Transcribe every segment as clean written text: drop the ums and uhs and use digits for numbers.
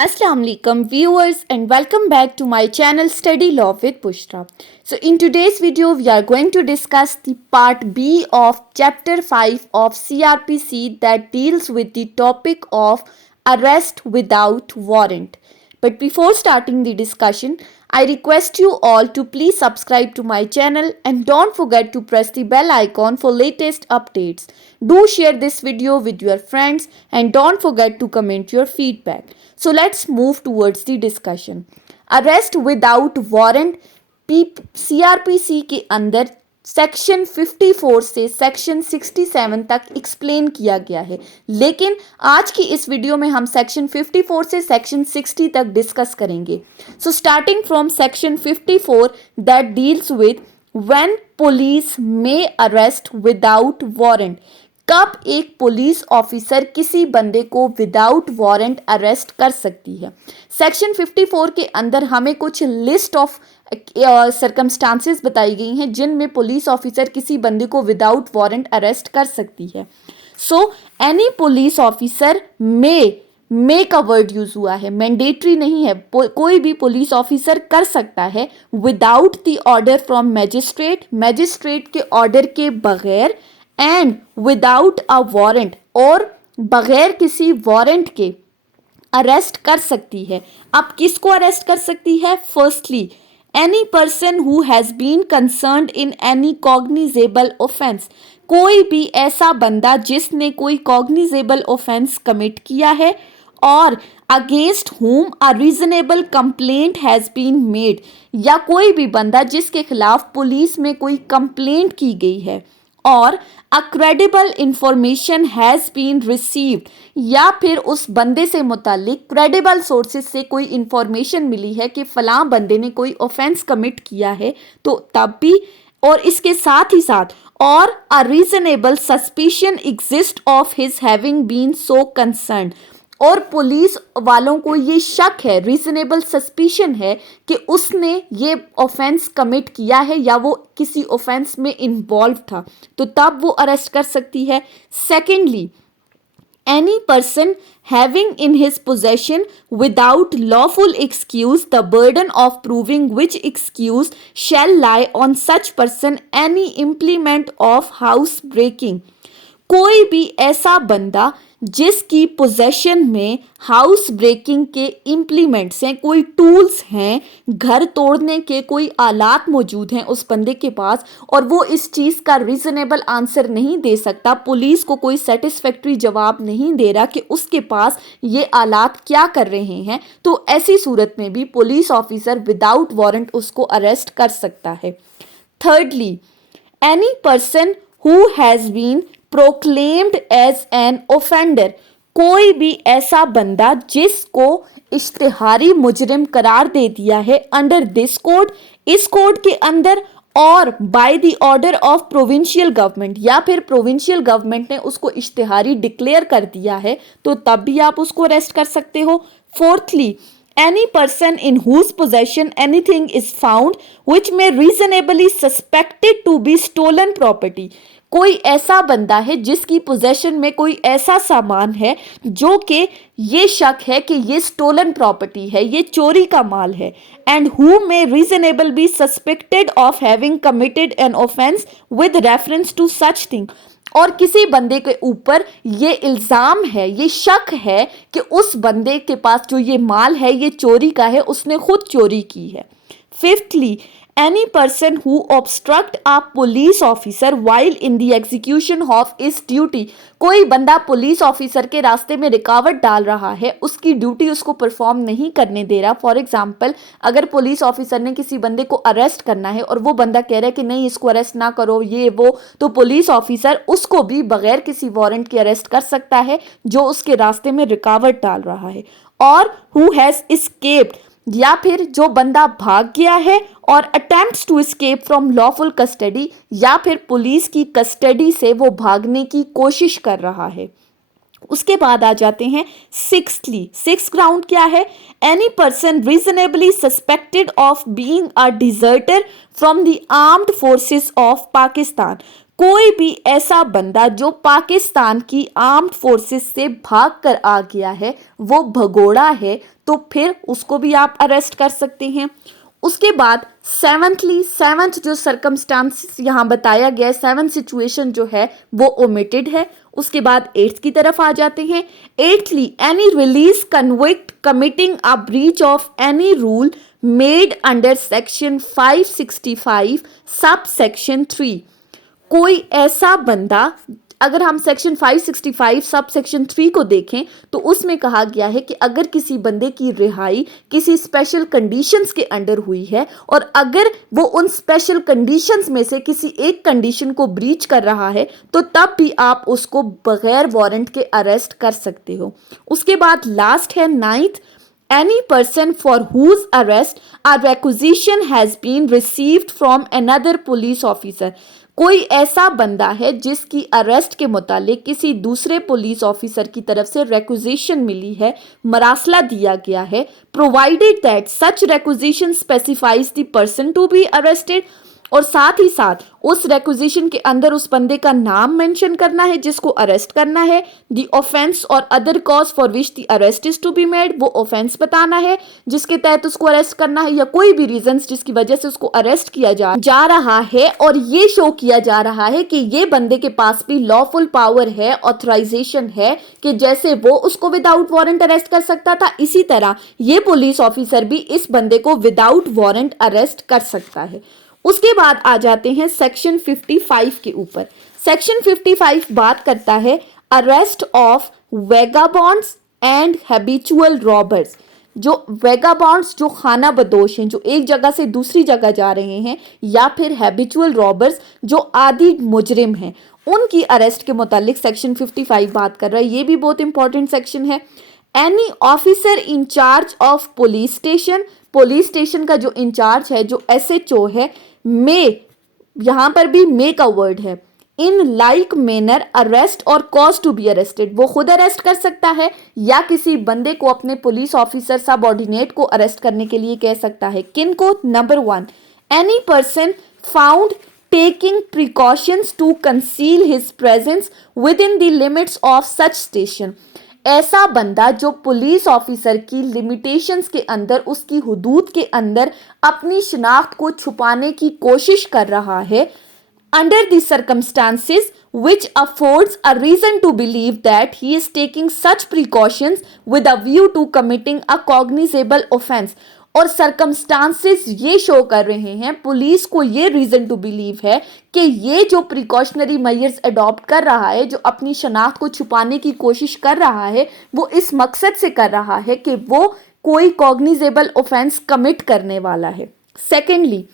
Assalamu alaikum viewers and welcome back to my channel Study Law with Bushra. So in today's video we are going to discuss the part B of chapter 5 of CRPC that deals with the topic of arrest without warrant. But before starting the discussion, I request you all to please subscribe to my channel and don't forget to press the bell icon for latest updates. Do share this video with your friends and don't forget to comment your feedback. So let's move towards the discussion. Arrest without warrant CRPC के अंदर section 54 से section 67 तक explain किया गया है, लेकिन आज की इस वीडियो में हम सेक्शन 54 से सेक्शन 60 तक डिस्कस करेंगे. So starting from section 54 that deals with when police may arrest without warrant. कब एक पुलिस ऑफिसर किसी बंदे को विदाउट वारंट अरेस्ट कर सकती है. सेक्शन 54 के अंदर हमें कुछ लिस्ट ऑफ सर्कमस्टांसेस बताई गई हैं जिनमें पुलिस ऑफिसर किसी बंदे को विदाउट वारंट अरेस्ट कर सकती है. सो एनी पुलिस ऑफिसर मे का वर्ड यूज हुआ है, मैंडेटरी नहीं है. कोई भी पुलिस ऑफिसर कर सकता है without the order from magistrate के ऑर्डर के बगैर एंड विदाउट अ वारंट और बगैर किसी वारंट के अरेस्ट कर सकती है. अब किसको अरेस्ट कर सकती है? Firstly any person who has been concerned in any cognizable offence. कोई भी ऐसा बंदा जिसने कोई कॉग्निजेबल ऑफेंस कमिट किया है और against whom a reasonable complaint has been made, या कोई भी बंदा जिसके खिलाफ पुलिस में कोई कंप्लेंट की गई है और a credible information has been received, या फिर उस बंदे से मुतालिक क्रेडिबल सोर्सेज से कोई इंफॉर्मेशन मिली है कि फलां बंदे ने कोई ऑफेंस कमिट किया है, तो तब भी. और इसके साथ ही साथ और a reasonable suspicion exist of his having been so concerned, और पुलिस वालों को ये शक है, रीजनेबल सस्पिशन है कि उसने ये ऑफेंस कमिट किया है या वो किसी ऑफेंस में इन्वॉल्व था, तो तब वो अरेस्ट कर सकती है. Secondly any person having in his possession without lawful excuse the burden of proving which excuse shall lie on such person any implement of house breaking. कोई भी ऐसा बंदा जिसकी पोजेशन में हाउस ब्रेकिंग के इम्प्लीमेंट्स हैं, कोई टूल्स हैं, घर तोड़ने के कोई आलात मौजूद हैं उस बंदे के पास, और वो इस चीज़ का रीज़नेबल आंसर नहीं दे सकता, पुलिस को कोई सेटिस्फैक्ट्री जवाब नहीं दे रहा कि उसके पास ये आलात क्या कर रहे हैं, तो ऐसी सूरत में भी पुलिस ऑफिसर विदाउट वारंट उसको अरेस्ट कर सकता है. Thirdly any person who has been proclaimed as an offender. कोई भी ऐसा बंदा जिसको इश्तिहारी मुजरिम करार दे दिया है अंडर दिस कोड, इस कोड के अंदर, और by the order of provincial government, या फिर प्रोविंशियल गवर्नमेंट ने उसको इश्तिहारी डिक्लेयर कर दिया है, तो तब भी आप उसको अरेस्ट कर सकते हो. Fourthly any person in whose possession anything is found which may reasonably suspected to be stolen property. कोई ऐसा बंदा है जिसकी पोजेशन में कोई ऐसा सामान है जो कि ये शक है कि ये स्टोलन प्रॉपर्टी है, ये चोरी का माल है, and who may reasonable be suspected of having committed an offence with reference to such thing. और किसी बंदे के ऊपर ये इल्ज़ाम है, ये शक है कि उस बंदे के पास जो ये माल है ये चोरी का है, उसने खुद चोरी की है. Fifthly any person who obstruct a police officer while in the execution of his duty. कोई बंदा पुलिस ऑफिसर के रास्ते में रुकावट डाल रहा है, उसकी ड्यूटी उसको परफॉर्म नहीं करने दे रहा. फॉर एग्जांपल अगर पुलिस ऑफिसर ने किसी बंदे को अरेस्ट करना है और वो बंदा कह रहा है कि नहीं इसको अरेस्ट ना करो ये वो, तो पुलिस ऑफिसर उसको भी बगैर किसी वारंट के अरेस्ट कर सकता है जो उसके रास्ते में रुकावट डाल रहा है. और हु हैज़ एस्केप्ड, या फिर जो बंदा भाग गया है और attempts to escape from lawful custody, या फिर पुलिस की कस्टडी से वो भागने की कोशिश कर रहा है. उसके बाद आ जाते हैं सिक्स्थली. सिक्स ग्राउंड क्या है? Any person reasonably suspected of being a deserter from the armed forces of Pakistan. कोई भी ऐसा बंदा जो पाकिस्तान की आर्म्ड फोर्सेस से भाग कर आ गया है, वो भगोड़ा है, तो फिर उसको भी आप अरेस्ट कर सकते हैं। उसके बाद सेवंथ जो सर्कमस्टांस यहाँ बताया गया है, सेवंथ सिचुएशन जो है वो ओमिटेड है। उसके बाद एट्थ की तरफ आ जाते हैं। Eighthly, any release convict committing a breach of any rule made under section 565 sub section 3। कोई ऐसा बंदा, अगर हम सेक्शन 565 सब सेक्शन 3 को देखें तो उसमें कहा गया है कि अगर किसी बंदे की रिहाई किसी स्पेशल कंडीशंस के अंडर हुई है और अगर वो उन स्पेशल कंडीशंस में से किसी एक कंडीशन को ब्रीच कर रहा है तो तब भी आप उसको बगैर वारंट के अरेस्ट कर सकते हो। उसके बाद लास्ट है ninth, any person for whose arrest a requisition has been received from another police officer। कोई ऐसा बंदा है जिसकी अरेस्ट के मुतालिक किसी दूसरे पुलिस ऑफिसर की तरफ से रेक्विजिशन मिली है, मरासला दिया गया है, provided that such requisition specifies the person to be arrested, और साथ ही साथ उस रेक्विजिशन के अंदर उस बंदे का नाम मेंशन करना है जिसको अरेस्ट करना है, द ऑफेंस और other cause for which the arrest is to be made, वो ऑफेंस बताना है जिसके तहत उसको अरेस्ट करना है, या कोई भी रीजंस जिसकी वजह से उसको अरेस्ट किया जा रहा है, और ये शो किया जा रहा है कि ये बंदे के पास भी लॉफुल पावर है, ऑथराइजेशन है कि जैसे वो उसको विदाउट वारंट अरेस्ट कर सकता था, इसी तरह ये पुलिस ऑफिसर भी इस बंदे को विदाउट वारंट अरेस्ट कर सकता है। उसके बाद आ जाते हैं सेक्शन 55 के ऊपर। सेक्शन 55 बात करता है arrest of vagabonds and habitual robbers. जो वेगाबॉन्ड्स जो खाना बदोश हैं, जो एक जगह से दूसरी जगह जा रहे हैं, या फिर हैबिचुअल रॉबर्स जो आदि मुजरिम हैं, उनकी अरेस्ट के मुतालिक सेक्शन 55 बात कर रहा है। ये भी बहुत इंपॉर्टेंट सेक्शन है। Any officer in charge of police station का जो इंचार्ज है, जो SHO है, मे, यहां पर भी मे का वर्ड है, इन लाइक मैनर अरेस्ट और कॉज टू बी अरेस्टेड। वो खुद अरेस्ट कर सकता है या किसी बंदे को, अपने पुलिस ऑफिसर सबऑर्डिनेट को अरेस्ट करने के लिए कह सकता है। किन को? Number 1, any person found taking precautions to conceal his presence within the limits of such station. ऐसा बंदा जो पुलिस ऑफिसर की लिमिटेशंस के अंदर, उसकी हुदूद के अंदर अपनी शनाख्त को छुपाने की कोशिश कर रहा है, under the circumstances which affords a reason to believe that he is taking such precautions with a view to committing a cognizable offense। और सर्कमस्टांसेस ये शो कर रहे हैं, पुलिस को ये रीजन टू बिलीव है कि ये जो प्रिकॉशनरी मेजर्स अडॉप्ट कर रहा है, जो अपनी शनाख्त को छुपाने की कोशिश कर रहा है, वो इस मकसद से कर रहा है कि वो कोई कॉग्निजेबल ऑफेंस कमिट करने वाला है। Secondly,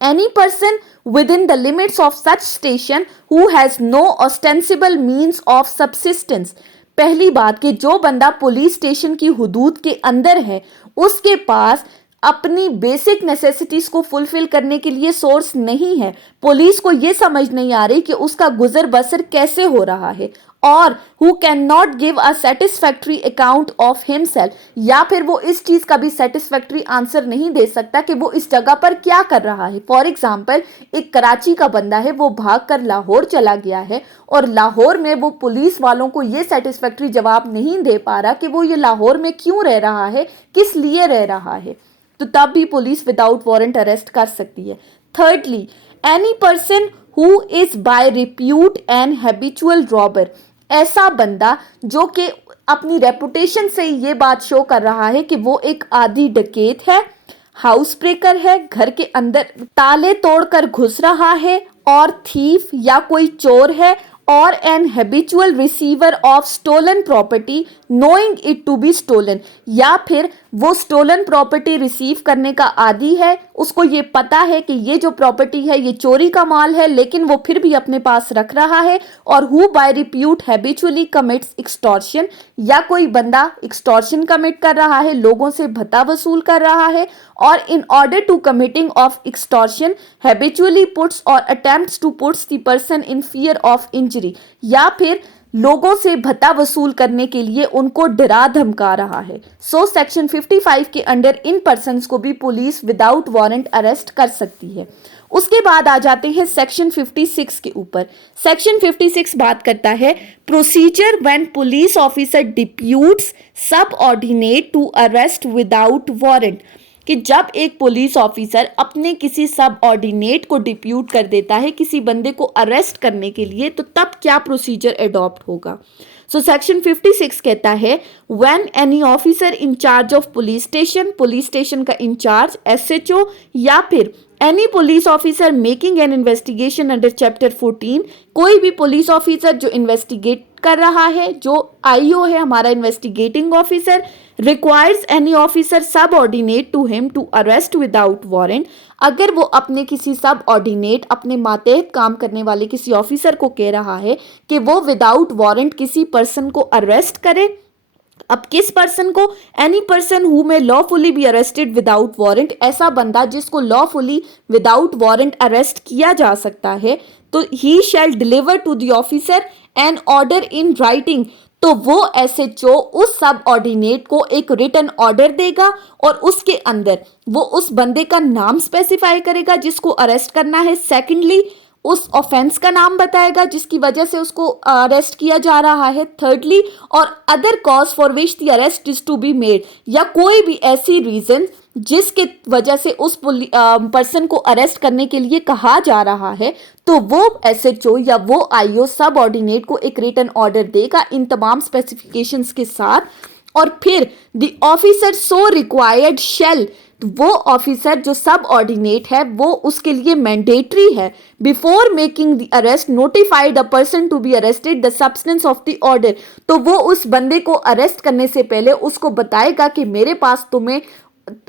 any person within the limits of such station who has no ostensible means of subsistence। पहली बात कि जो बंदा पुलिस स्टेशन की हुदूद के अंदर है, उसके पास अपनी बेसिक नेसेसिटीज को फुलफिल करने के लिए सोर्स नहीं है, पुलिस को यह समझ नहीं आ रही कि उसका गुजर बसर कैसे हो रहा है, और who can not give a satisfactory account of himself, या फिर वो इस चीज का भी सेटिस्फैक्ट्री आंसर नहीं दे सकता कि वो इस जगह पर क्या कर रहा है। फॉर एग्जाम्पल, एक कराची का बंदा है, वो भाग कर लाहौर चला गया है, और लाहौर में वो पुलिस वालों को ये सेटिस्फैक्ट्री जवाब नहीं दे पा रहा कि वो ये लाहौर में क्यों रह रहा है, किस लिए रह रहा है, तो तब भी पुलिस विदाउट वारंट अरेस्ट कर सकती है। Thirdly, any person who is by repute and habitual robber. ऐसा बंदा जो कि अपनी रेपुटेशन से ये बात शो कर रहा है कि वो एक आदी डकैत है, हाउस ब्रेकर है, घर के अंदर ताले तोड़कर घुस रहा है, और थीफ या कोई चोर है, और an habitual receiver of stolen property knowing it to be stolen, या फिर वो स्टोलन प्रॉपर्टी रिसीव करने का आदी है, उसको ये पता है कि ये जो प्रॉपर्टी है ये चोरी का माल है, लेकिन वो फिर भी अपने पास रख रहा है। और who by repute habitually commits extortion, या कोई बंदा एक्सटॉर्शन कमिट कर रहा है, लोगों से भत्ता वसूल कर रहा है, और in order to committing of extortion habitually puts or attempts to puts the person in fear of injury, या फिर लोगों से भत्ता वसूल करने के लिए उनको डरा धमका रहा है। सो सेक्शन 55 के अंडर इन पर्सन्स को भी पुलिस विदाउट वारंट अरेस्ट कर सकती है। उसके बाद आ जाते हैं सेक्शन 56 के ऊपर। सेक्शन 56 बात करता है procedure when police officer deputes subordinate to arrest without warrant, कि जब एक पुलिस ऑफिसर अपने किसी सब ऑर्डिनेट को डिप्यूट कर देता है किसी बंदे को अरेस्ट करने के लिए, तो तब क्या प्रोसीजर एडॉप्ट होगा। सो सेक्शन 56 कहता है when any officer in charge of police station का इंचार्ज एसएचओ या फिर any police officer making an investigation under chapter 14, कोई भी पुलिस ऑफिसर जो इन्वेस्टिगेट कर रहा है, जो आईओ है हमारा investigating officer, requires any officer subordinate to him to arrest without warrant, अगर वो अपने किसी सब ऑर्डिनेट अपने मातहत काम करने वाले किसी ऑफिसर को कह रहा है कि वो विदाउट वारंट किसी पर्सन को अरेस्ट करे। अब किस पर्सन को? एनी पर्सन हु में lawfully be arrested without warrant, ऐसा बंदा जिसको लॉफुली विदाउट वारंट अरेस्ट किया जा सकता है, तो he shall deliver to the officer an order in writing, तो वो एसएचओ उस सब ऑर्डिनेट को एक रिटन ऑर्डर देगा और उसके अंदर वो उस बंदे का नाम स्पेसिफाई करेगा जिसको अरेस्ट करना है। सेकेंडली उस ऑफेंस का नाम बताएगा जिसकी वजह से उसको अरेस्ट किया जा रहा है। थर्डली और other cause for which the arrest is to be made, या कोई भी ऐसी रीजन जिसके वजह से उस पर्सन को अरेस्ट करने के लिए कहा जा रहा है, तो वो एसएचओ या वो आईओ सब ऑर्डिनेट को एक रिटन ऑर्डर देगा इन तमाम स्पेसिफिकेशंस के साथ। और फिर the officer so required shall, वो ऑफिसर जो सब ऑर्डिनेट है वो उसके लिए मैंडेटरी है before making the arrest notified the person to be arrested the substance of the order, तो वो उस बंदे को अरेस्ट करने से पहले उसको बताएगा कि मेरे पास तुम्हें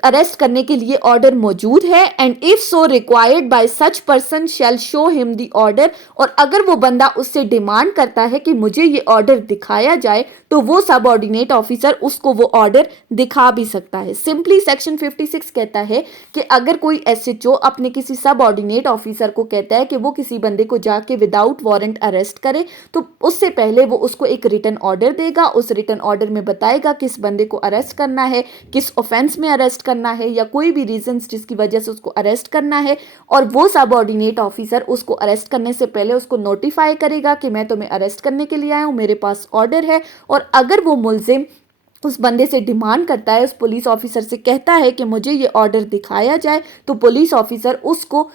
अरेस्ट करने के लिए ऑर्डर मौजूद है, and if so required by such person shall show him the order, और अगर वो बंदा उससे डिमांड करता है कि मुझे ये ऑर्डर दिखाया जाए तो वो सब ऑर्डिनेट ऑफिसर उसको वो ऑर्डर दिखा भी सकता है। सिंपली सेक्शन 56 कहता है कि अगर कोई एसएचओ अपने किसी सब ऑर्डिनेट ऑफिसर को कहता है कि वो किसी बंदे को जाके विदाउट वारंट अरेस्ट करे, तो उससे पहले वो उसको एक रिटन ऑर्डर देगा। उस रिटन ऑर्डर में बताएगा किस बंदे को अरेस्ट करना है, किस ऑफेंस में अरेस्ट करना है, या कोई भी रीजंस जिसकी वजह से उसको अरेस्ट करना है, और वो सब ऑर्डिनेट ऑफिसर उसको अरेस्ट करने से पहले उसको नोटिफाई करेगा कि मैं तुम्हें अरेस्ट करने के लिए आया हूं, मेरे पास ऑर्डर है। और अगर वो मुल्जिम उस बंदे से डिमांड करता है, उस पुलिस ऑफिसर से कहता है कि मुझे ये ऑर्डर दिखाया जाए, तो पुलिस ऑफिसर उसको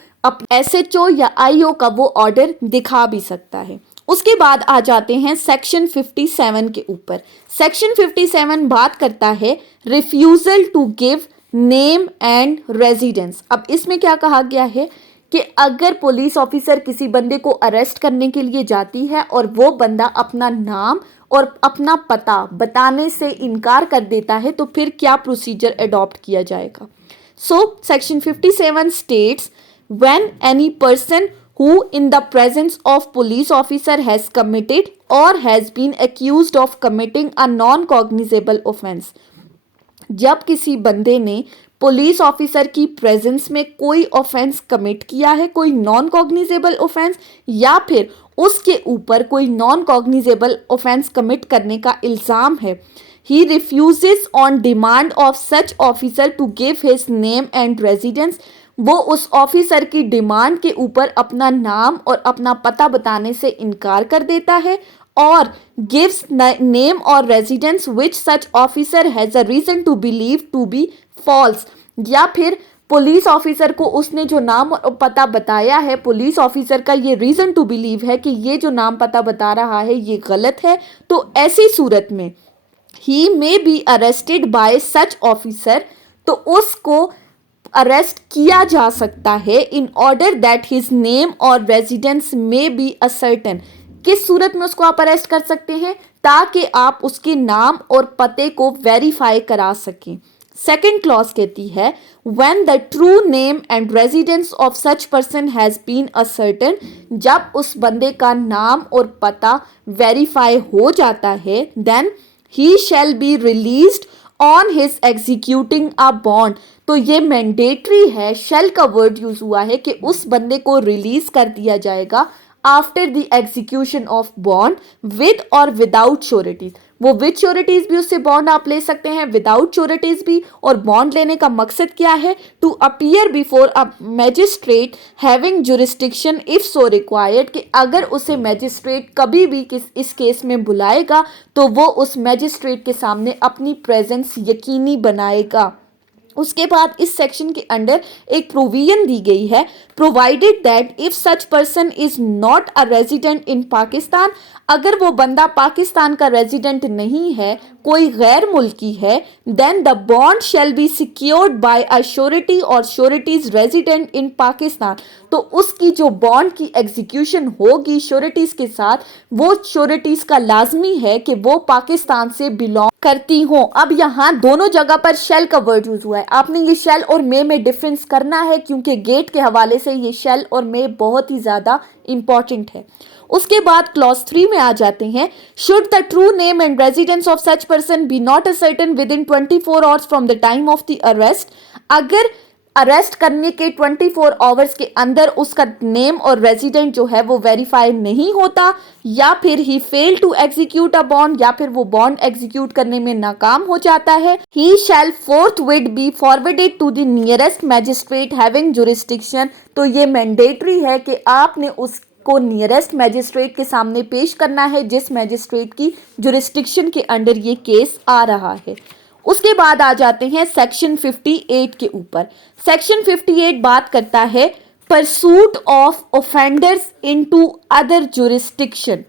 एसएचओ या आईओ का वो ऑर्डर दिखा भी सकता है। उसके बाद आ जाते हैं सेक्शन 57 के ऊपर। सेक्शन 57 बात करता है refusal to give name and residence. अब इसमें क्या कहा गया है कि अगर पुलिस ऑफिसर किसी बंदे को अरेस्ट करने के लिए जाती है और वो बंदा अपना नाम और अपना पता बताने से इनकार कर देता है, तो फिर क्या प्रोसीजर अडॉप्ट किया जाएगा। So section 57 states when any person who in the presence of police officer has committed or has been accused of committing a non-cognizable offense, जब किसी बंदे ने पुलिस ऑफिसर की प्रेजेंस में कोई ऑफेंस कमिट किया है, कोई नॉन कॉग्निजेबल ऑफेंस, या फिर उसके ऊपर कोई नॉन कॉग्निजेबल ऑफेंस कमिट करने का इल्ज़ाम है, he refuses on demand of such officer to give his name and residence, वो उस ऑफिसर की डिमांड के ऊपर अपना नाम और अपना पता बताने से इनकार कर देता है, और gives name और residence which such officer has a reason to believe to be false, या फिर पुलिस ऑफिसर को उसने जो नाम और पता बताया है, पुलिस ऑफिसर का ये रीज़न टू बिलीव है कि ये जो नाम पता बता रहा है ये गलत है, तो ऐसी सूरत में he may be arrested by such officer, तो उसको अरेस्ट किया जा सकता है in order that his name और रेजिडेंस में बी असर्टन। किस सूरत में उसको आप अरेस्ट कर सकते हैं? ताकि आप उसके नाम और पते को वेरीफाई करा सकें। सेकेंड क्लॉज कहती है when the true name and residence of such person has been ascertain, जब उस बंदे का नाम और पता वेरीफाई हो जाता है, then he shall be released on his executing a bond, तो ये मैंडेटरी है, शेल का वर्ड यूज हुआ है कि उस बंदे को रिलीज कर दिया जाएगा after the execution of bond with और विदाउट श्योरिटीज। वो विद श्योरिटीज भी उससे बॉन्ड आप ले सकते हैं, विदाउट श्योरिटीज भी। और बॉन्ड लेने का मकसद क्या है? To appear before a magistrate having jurisdiction if so required, कि अगर उसे मैजिस्ट्रेट कभी भी इस केस में बुलाएगा तो वो उस मैजिस्ट्रेट के सामने अपनी प्रेजेंस यकीनी बनाएगा। उसके बाद इस सेक्शन के अंडर एक प्रोविजन दी गई है, provided that if such person is not a resident in Pakistan, अगर वो बंदा पाकिस्तान का रेजिडेंट नहीं है, कोई गैर मुल्की है, then the bond shall be secured by a surety और श्योरिटीज रेजिडेंट इन पाकिस्तान। तो उसकी जो बॉन्ड की एग्जीक्यूशन होगी श्योरिटीज के साथ, वो श्योरिटीज का लाजमी है कि वो पाकिस्तान से बिलोंग करती हो। अब यहाँ दोनों जगह पर शेल का वर्ड यूज हुआ है। आपने ये शेल और मे में डिफरेंस करना है, क्योंकि गेट के हवाले से ये शेल और मे बहुत ही ज्यादा इंपॉर्टेंट है। उसके बाद क्लॉज 3 में आ जाते हैं, should the true name and residence of such person be not ascertain within 24 hours from the time of the arrest, अगर अरेस्ट करने के 24 आवर्स के अंदर उसका नेम और रेजिडेंट जो है वो वेरीफाई नहीं होता, या फिर he fail to execute a bond, या फिर वो बॉन्ड एग्जीक्यूट करने में नाकाम हो जाता है, he shall forthwith be forwarded to the nearest magistrate having jurisdiction. तो ये मैंडेटरी है कि आपने उसको नियरेस्ट मैजिस्ट्रेट के सामने पेश करना है जिस मैजिस्ट्रेट की जुरिस्डिक्शन के अंडर ये केस आ रहा है। उसके बाद आ जाते हैं सेक्शन 58 के ऊपर। सेक्शन 58 बात करता है pursuit of offenders into other jurisdiction,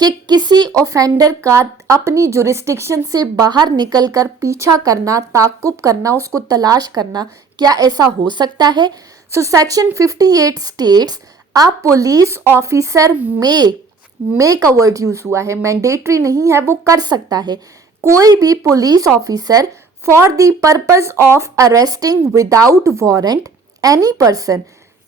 कि किसी ऑफेंडर का अपनी जुरिस्डिक्शन से बाहर निकलकर पीछा करना, ताकुब करना, उसको तलाश करना, क्या ऐसा हो सकता है? सो सेक्शन 58 स्टेट्स अ पुलिस ऑफिसर मे का वर्ड यूज हुआ है, मैंडेटरी नहीं है, वो कर सकता है। कोई भी police officer for the purpose of arresting without warrant any person,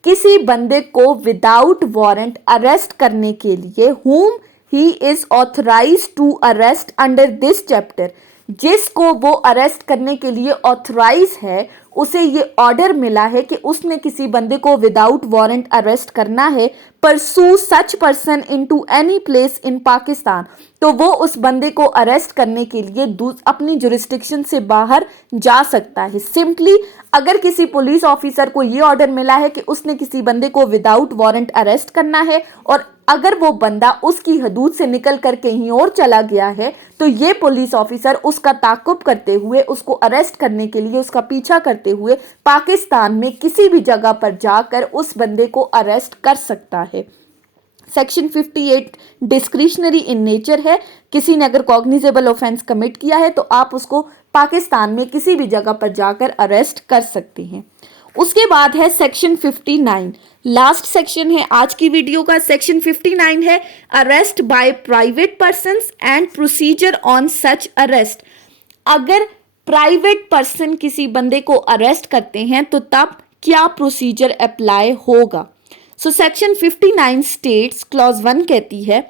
किसी बंदे को विदाउट वारंट अरेस्ट करने के लिए, whom he is authorized to arrest under this chapter, जिसको वो अरेस्ट करने के लिए ऑथराइज है, उसे ये ऑर्डर मिला है कि उसने किसी बंदे को विदाउट वारंट अरेस्ट करना है, pursue such person into any place in Pakistan, तो वो उस बंदे को अरेस्ट करने के लिए अपनी जुरिस्डिक्शन से बाहर जा सकता है। सिंपली अगर किसी पुलिस ऑफिसर को ये ऑर्डर मिला है कि उसने किसी बंदे को विदाउट वारंट अरेस्ट करना है, और अगर वो बंदा उसकी हदूद से निकल कर कहीं और चला गया है, तो ये पुलिस ऑफिसर उसका ताकुब करते हुए, उसको अरेस्ट करने के लिए उसका पीछा करते हुए पाकिस्तान में किसी भी जगह पर जाकर उस बंदे को अरेस्ट कर सकता है। सेक्शन 58 डिस्क्रिशनरी इन नेचर है, किसी ने अगर कॉग्निजेबल ऑफेंस कमिट किया है तो आप उसको पाकिस्तान में किसी भी जगह पर जाकर अरेस्ट कर सकते हैं। उसके बाद है सेक्शन 59, लास्ट सेक्शन है आज की वीडियो का। सेक्शन 59 है arrest by private persons and procedure on such arrest. अगर प्राइवेट पर्सन किसी बंदे को अरेस्ट करते हैं तो तब क्या प्रोसीजर अप्लाई होगा? सो सेक्शन 59 स्टेट्स, क्लॉज 1 कहती है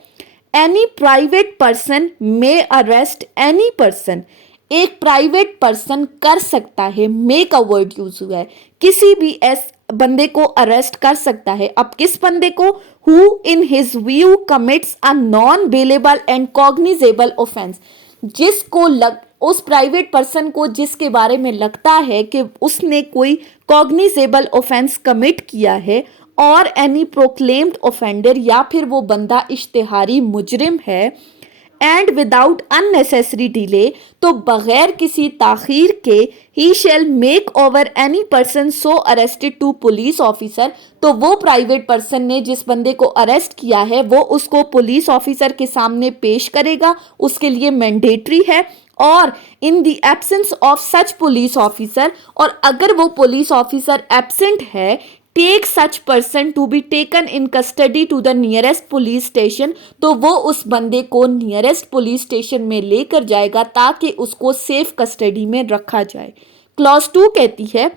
any private person may arrest any person, एक प्राइवेट पर्सन कर सकता है, मे का वर्ड यूज हुआ है, किसी भी बंदे को अरेस्ट कर सकता है। अब किस बंदे को? Who in his view commits a non bailable and cognizable offence, जिसको उस प्राइवेट पर्सन को जिसके बारे में लगता है कि उसने कोई कॉग्निजेबल ऑफेंस कमिट किया है, और एनी प्रोक्लेम्ड ऑफेंडर, या फिर वो बंदा इश्तिहारी मुजरिम है, एंड विदाउट अननेसेसरी डिले, तो बगैर किसी ताखीर के, he shall make over any person so arrested to police officer, तो वो प्राइवेट पर्सन ने जिस बंदे को अरेस्ट किया है वो उसको पुलिस ऑफिसर के सामने पेश करेगा, उसके लिए मैंडेटरी है। और in the absence of such police officer, और अगर वो पुलिस ऑफिसर एब्सेंट है, take such person to be taken in custody to the nearest police station, तो वो उस बंदे को नियरेस्ट पुलिस स्टेशन में लेकर जाएगा ताकि उसको सेफ कस्टडी में रखा जाए। क्लॉज 2 कहती है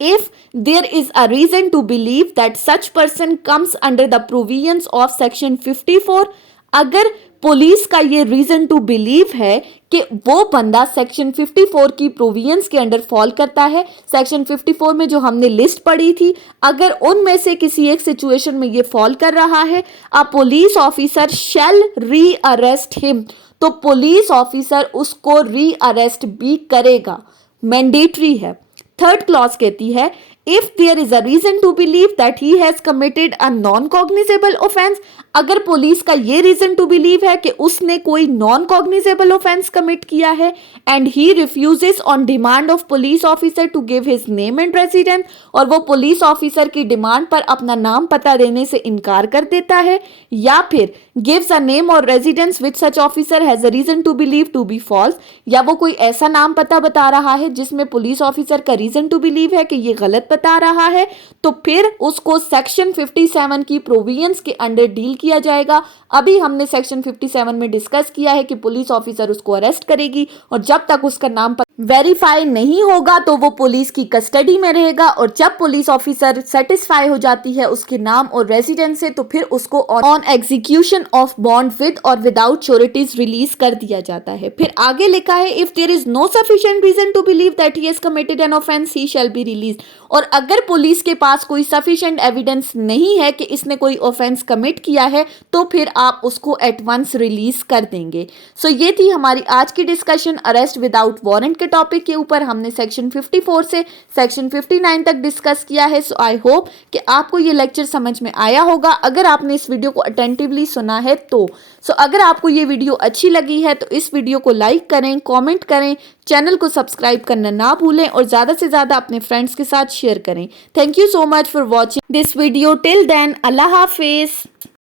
if there is a reason to believe that such person comes under the provisions of section 54, अगर पुलिस का ये रीजन टू बिलीव है कि वो बंदा सेक्शन 54 की प्रोविजंस के अंडर फॉल करता है। सेक्शन 54 में जो हमने लिस्ट पढ़ी थी, अगर उनमें से किसी एक सिचुएशन में ये फॉल कर रहा है, अ पुलिस ऑफिसर शैल री अरेस्ट हिम, तो पुलिस ऑफिसर उसको री अरेस्ट भी करेगा, मैंडेटरी है। थर्ड क्लॉज कहती है if there is a reason to believe that he has committed a non cognizable offence, अगर पुलिस का ये रीजन टू बिलीव है कि उसने कोई नॉन कॉग्निजेबल ऑफेंस कमिट किया है, and he refuses on demand of police officer to give his name and residence, और वो पुलिस ऑफिसर की डिमांड पर अपना नाम पता देने से इनकार कर देता है, या फिर गिव्स अ नेम और residence which such officer has a reason to believe to be false, या वो कोई ऐसा नाम पता बता रहा है जिसमें पुलिस ऑफिसर का रीजन टू बिलीव है कि ये गलत बता रहा है, तो फिर उसको सेक्शन 57 की प्रोविजंस के अंडर डील किया जाएगा। अभी हमने सेक्शन 57 में डिस्कस किया है कि पुलिस ऑफिसर उसको अरेस्ट करेगी, और जब तक उसका नाम वेरीफाई नहीं होगा तो वो पुलिस की कस्टडी में रहेगा, और जब पुलिस ऑफिसर सेटिस्फाई हो जाती है उसके नाम और रेजिडेंस से, तो फिर उसको on execution of bond with और विदाउट श्योरिटीज रिलीज कर दिया जाता है। फिर आगे लिखा है if there is no sufficient reason to believe that he has committed an offence he shall be release, और अगर पुलिस के पास कोई सफिशिएंट एविडेंस नहीं है कि इसने कोई ऑफेंस कमिट किया है, तो फिर आप उसको एट वंस रिलीज कर देंगे। सो ये थी हमारी आज की डिस्कशन अरेस्ट विदाउट वारंट के टॉपिक के ऊपर। हमने सेक्शन 54 से सेक्शन 59 तक डिस्कस किया है। सो आई होप कि आपको ये लेक्चर समझ में आया होगा, अगर आपने इस वीडियो को अटेंटिवली सुना है तो। अगर आपको ये वीडियो अच्छी लगी है तो इस वीडियो को लाइक करें, कमेंट करें, चैनल को सब्सक्राइब करना ना भूलें, और ज्यादा से ज्यादा अपने फ्रेंड्स के साथ शेयर करें। Thank you so much for watching this video. Till then, अल्लाह हाफिज।